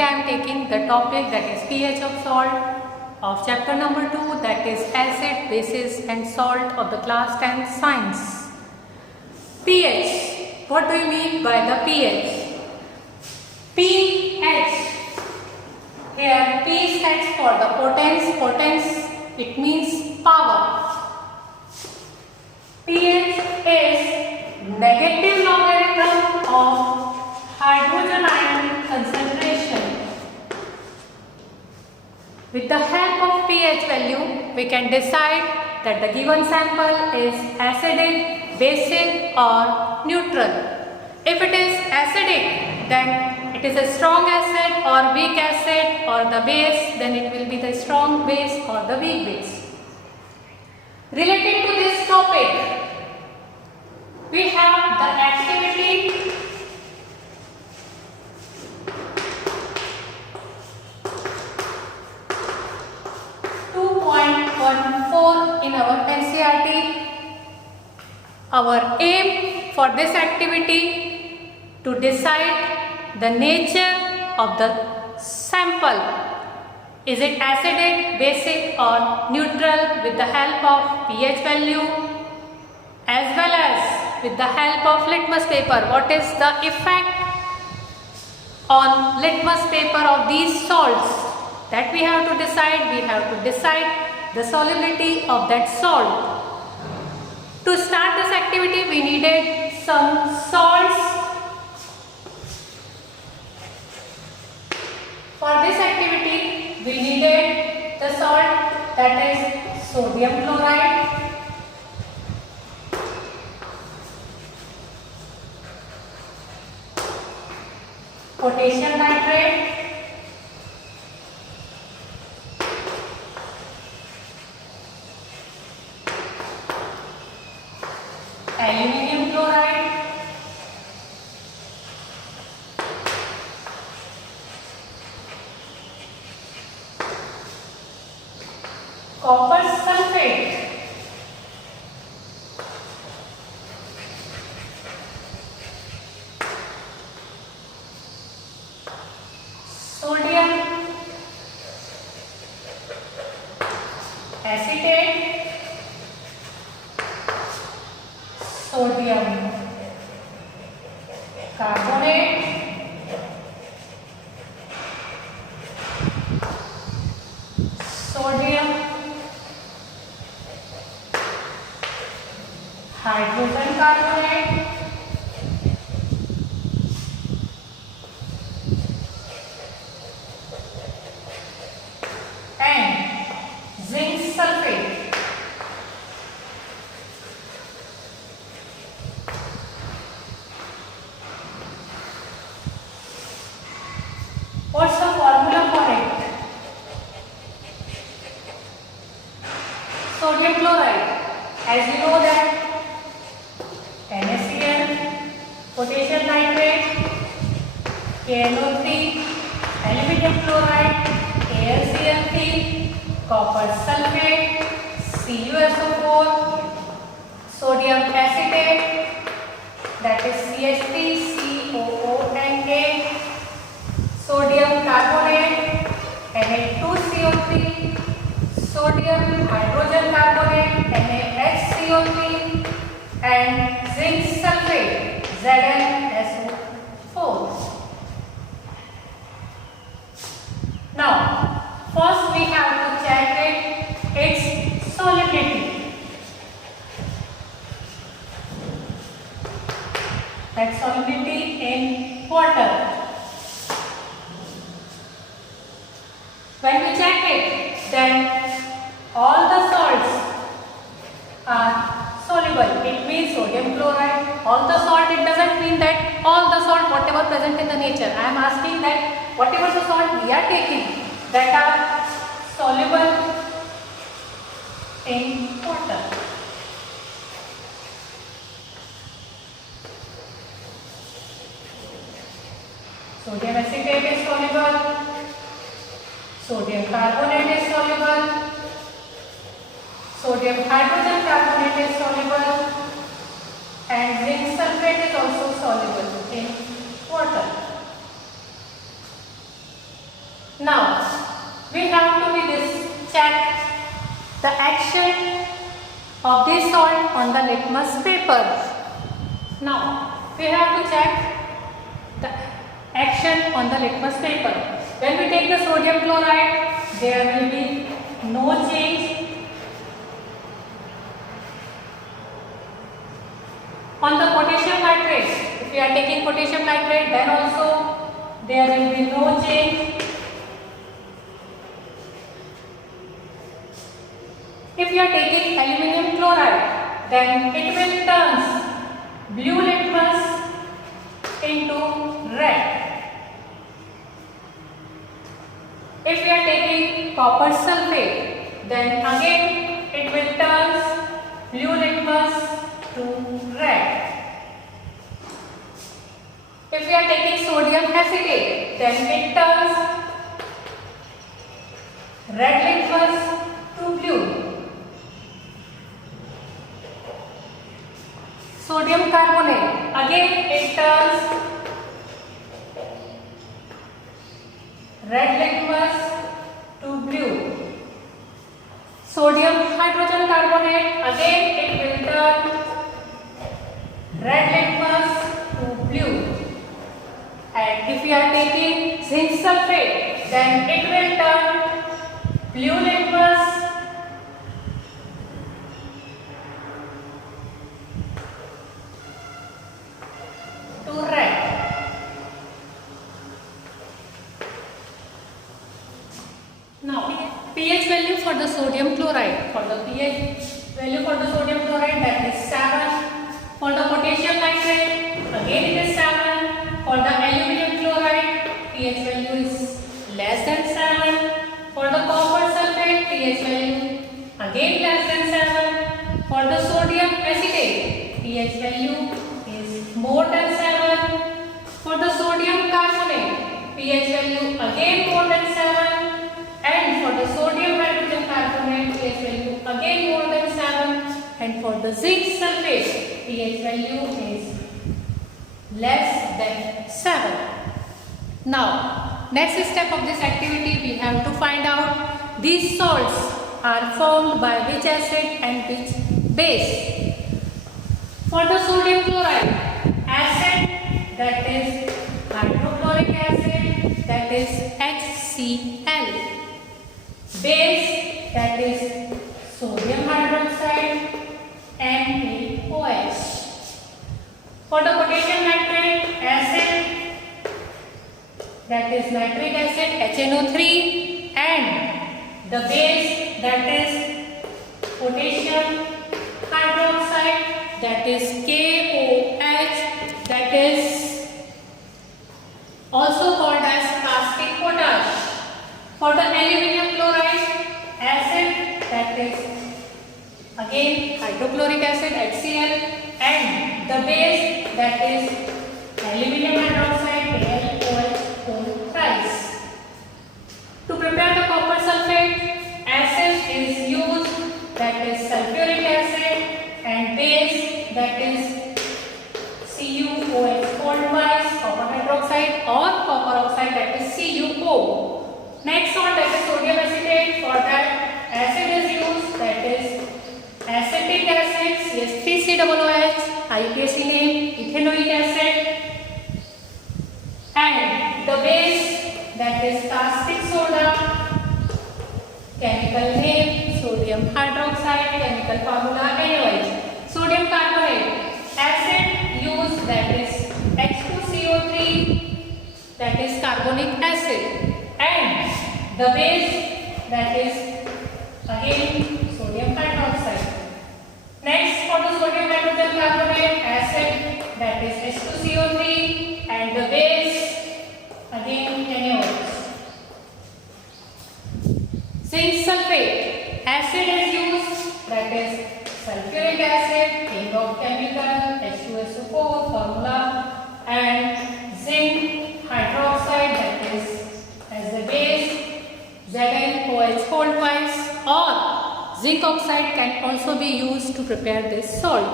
today I am taking the topic that is pH of salt of chapter number 2, that is acid, bases and salt of the class 10 science. pH. What do you mean by the pH? pH. Here P stands for the potence. Potence, it means power. pH is negative logarithm of hydrogen ion concentration. With the help of pH value, we can decide that the given sample is acidic, basic or neutral. If it is acidic, then it is a strong acid or weak acid, or the base, then it will be the strong base or the weak base. Related to this topic, we have the activity in our NCERT. Our aim for this activity to decide the nature of the sample. Is it acidic, basic or neutral with the help of pH value, as well as with the help of litmus paper. What is the effect on litmus paper of these salts? That we have to decide. We have to decide the solubility of that salt. To start this activity, we needed some salts. For this activity, we needed the salt that is sodium chloride, potassium nitrate, aluminium chloride, copper sulfate, sodium acetate, sodium carbonate, sodium hydrogen carbonate, and zinc sulfate. What's the formula for it? Sodium chloride. As you know that NaCl, potassium nitrate, KNO3, aluminium chloride, AlCl3, copper sulfate, CuSO4, sodium acetate, that is CH3COONA, sodium carbonate, Na2CO3, sodium hydrogen carbonate, NaHCO3, and zinc sulfate, ZnSO4. Now, first we have to check its solubility. That solubility in water. When we check it, then all the salts are soluble. It means sodium chloride, all the salt. It doesn't mean that all the salt whatever present in the nature. I am asking that whatever the salt we are taking that are soluble in water. Sodium acetate is soluble. Sodium carbonate is soluble. Sodium hydrogen carbonate is soluble. And zinc sulfate is also soluble in water. Now we have to be this check the action of this salt on the litmus paper. Now we have to check the action on the litmus paper. When we take the sodium chloride, there will be no change. On the potassium nitrate, if we are taking potassium nitrate, then also there will be no change. If we are taking aluminum chloride, then it will turn blue litmus into red. If we are taking copper sulfate, then again it will turn blue litmus to red. If we are taking sodium acetate, then it turns red litmus to blue. Sodium carbonate, again it turns red litmus to blue. Sodium hydrogen carbonate, again it will turn red litmus to blue. And if we are taking zinc sulfate, then it will turn blue litmus to red. Now pH value for the sodium chloride. For the pH value for the sodium chloride, that is 7. For the potassium nitrate, again it is 7. For the aluminum chloride, pH value is less than 7. For the copper sulfate, pH value again less than 7. For the sodium acetate, pH value is more than 7. For the sodium carbonate, pH value again more than 7. And for the sodium hydrogen carbonate, pH value again more than 7. And for the zinc sulfate, pH value is less than 7. Now, next step of this activity, we have to find out these salts are formed by which acid and which base. For the sodium chloride, acid, that is hydrochloric acid, that is HCl. Base, that is sodium hydroxide, NaOH. For the potassium nitrate, acid, that is nitric acid, HNO3, and the base, that is potassium hydroxide, that is KOH, that is also called as caustic potash. For the aluminum chloride, acid, that is again hydrochloric acid, HCl, and the base, that is aluminum hydroxide, AlOH thrice. To prepare the copper sulfate, acid is used, that is sulfuric acid, and base, that is CuOH twice, copper hydroxide, or copper oxide, that is CuO. Next one, that is sodium acetate. For that, acid is used, that is acetic acid, CH3COOH, IUPAC name, ethanoic acid, and the base, that is caustic soda, chemical name, sodium hydroxide, chemical formula NaOH. Sodium carbonate, acid used, that is H2CO3, that is carbonic acid, and the base, that is again sodium hydroxide. Next, for the sodium hydrogen carbonate, acid, that is H2CO3, and the base, again NaOH. Zinc sulfate, acid is used, that is sulfuric acid, king of chemical, H2SO4 formula, and zinc hydroxide, that is as the base ZnOH whole twice, or zinc oxide can also be used to prepare this salt.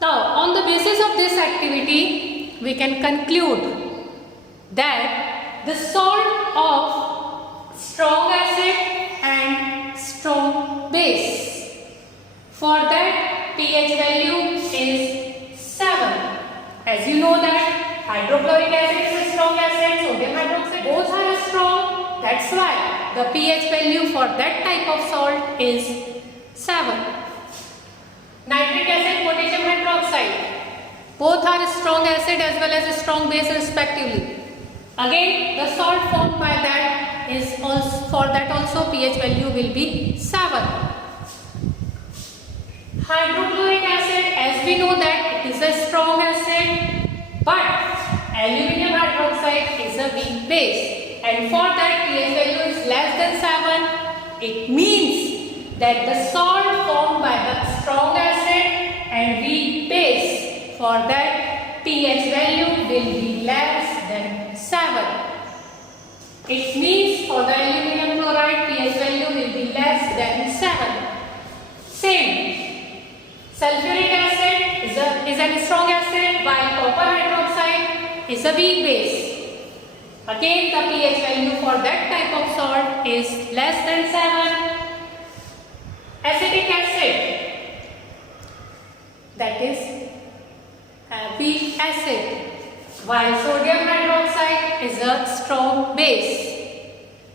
Now, on the basis of this activity, we can conclude that the salt of strong acid and strong base. For that pH value is 7. As you know that hydrochloric acid is a strong acid, sodium hydroxide, both are strong. That's why the pH value for that type of salt is 7. Nitric acid, potassium hydroxide, both are strong acid as well as a strong base respectively. Again, the salt formed by that is also, for that also pH value will be 7. Hydrochloric acid, as we know that it is a strong acid, but aluminium hydroxide is a weak base, and for that pH value is less than 7. It means that the salt formed by the strong acid and weak base, for that pH value will be less than 7. It means for the aluminium chloride pH value will be less than 7. Same, sulfuric acid is a strong acid while copper hydroxide is a weak base. Again, the pH value for that type of salt is less than 7. Acetic acid, that is a weak acid, while sodium hydroxide is a strong base.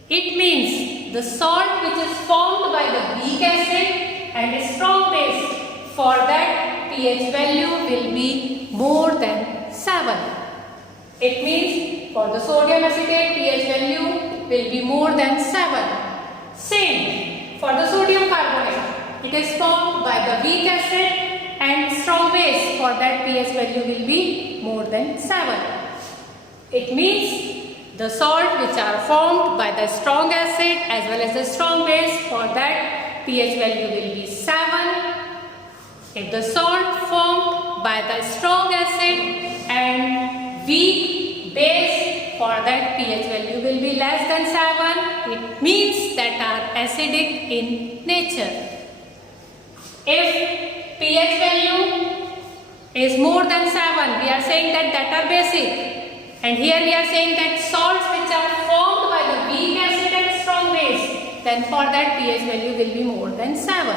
It means the salt which is formed by the weak acid and a strong base, for that pH value will be more than 7. It means for the sodium acetate pH value will be more than 7. Same for the sodium carbonate. It is formed by the weak acid and strong base, for that pH value will be more than 7. It means the salt which are formed by the strong acid as well as the strong base, for that pH value will be 7. If the salt formed by the strong acid and weak base, for that pH value will be less than 7. It means that are acidic in nature. If pH value is more than 7, we are saying that are basic. And here we are saying that salts which are formed by the weak acid and strong base, then for that pH value will be more than 7.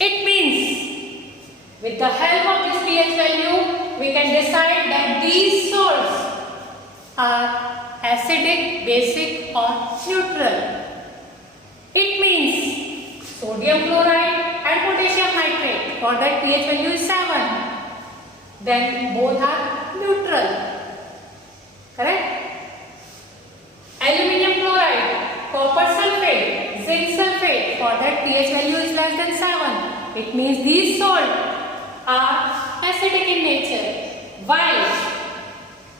It means with the help of this pH value, we can decide that these salts are acidic, basic or neutral. It means sodium chloride and potassium nitrate, for that pH value is 7. Then both are neutral. Correct? Aluminium chloride, copper sulfate, zinc sulfate, for that pH value is less than 7. It means these salts are acidic in nature. While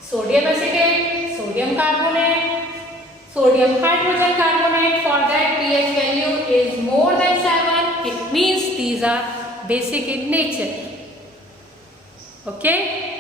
sodium acetate, sodium carbonate, sodium hydrogen carbonate, for that pH value is more than 7. It means these are basic in nature. Okay?